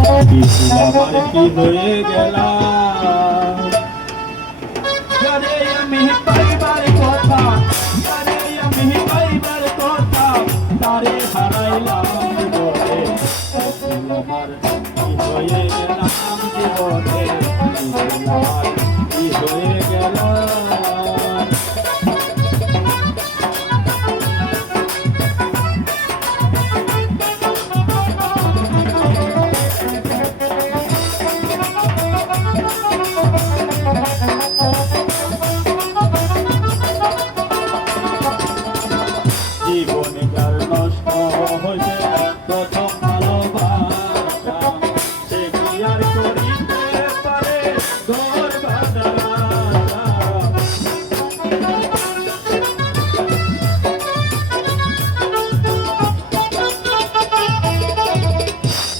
আমার কি হয়ে গেলাম যারে আমি পাইবার কথা, যারে আমি পাইবার কথা, তারে হারাইলাম জীবনে। আমার কি হয়ে গেলাম জীবনে, আমার কি হয়ে গেলাম। জীবনে কার নষ্ট হয়েছে প্রথম ভালোবাসা, সে কি আর করিতে পারে ঘর বাঁধার আশা।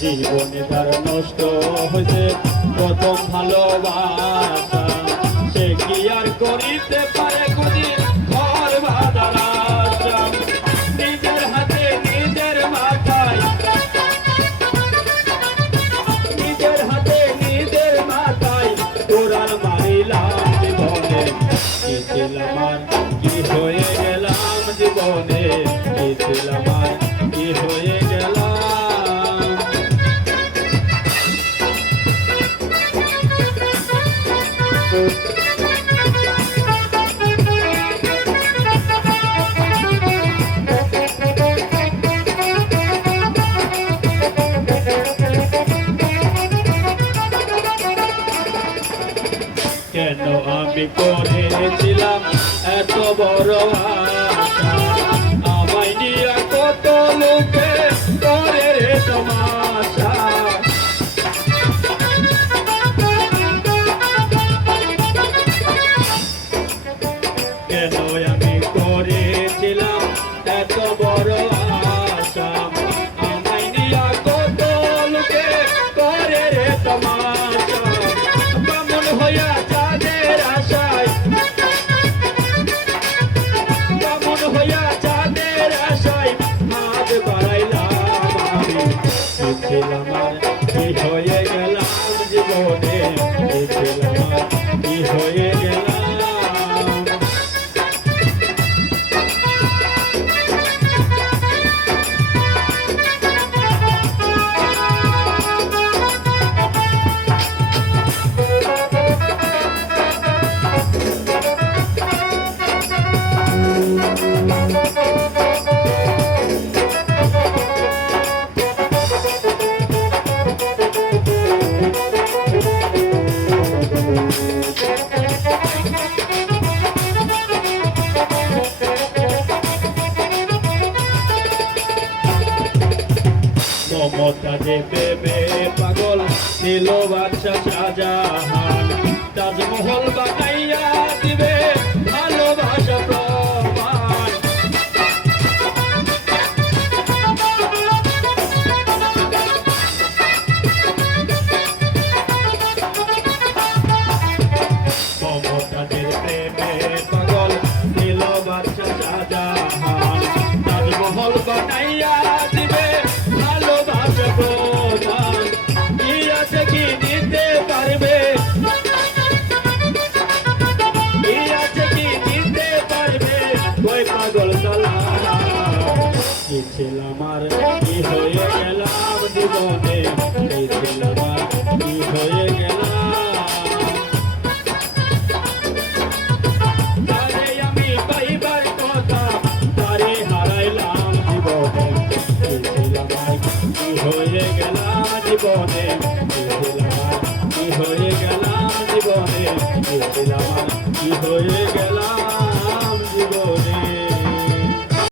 জীবনে কার নষ্ট হয়েছে প্রথম ভালোবাসা, সে কি আর করিতে পারে কোনদিন ঘর বাঁধার আশা। নিজের হাতে নিজের মাথায়, নিজের হাতে নিজের মাথায় কোরাল মারিলাম জীবনে। কি ছিল আমার কি হয়ে গেলাম জীবনে, কি ছিল আমার কি হয়ে গেলাম। কেন আমি করেছিলাম এত বড় আশা, আমায় নিয়ে কত লোকে করে রে তমাশা। কেন আমি করেছিলাম এত বড় আশা, আমায় নিয়ে কত লোকে করে রে তমাশা। বামন হইয়া চাঁদের আশায়, বামন হইয়া চাঁদের আশায় হাত বাড়াইলাম আমি। কি ছিল আমার কি হয়ে গেলাম জীবনে, কি ছিল আমার কি হয়ে গেলাম। মমতা যে প্রেমে পাগল ছিল বাদশা শাহজাহান, তাজমহল বানাইয়া দিবে ভালোবাসা প্রমাণ। মমতা যে প্রেমে পাগল ছিল বাদশা শাহজাহান, তাজমহল বানাইয়া দিবে ভালোবাসা প্রমাণ। কি আছে কি দিতে পারবে, কি আছে কি দিতে পারবে ওই পাগল সালা। কি ছিল আমার কি হয়ে গেলাম জীবনে, কি ছিল আমার কি হয়ে গেলাম। যারে আমি পাইবার কথা, তারে হারাইলাম জীবনে। কি ছিল আমার কি হয়ে গেলাম জীবনে, কি ছিল আমার কি হয়ে গেলাম জীবনে, কি ছিল আমার কি হয়ে গেলাম।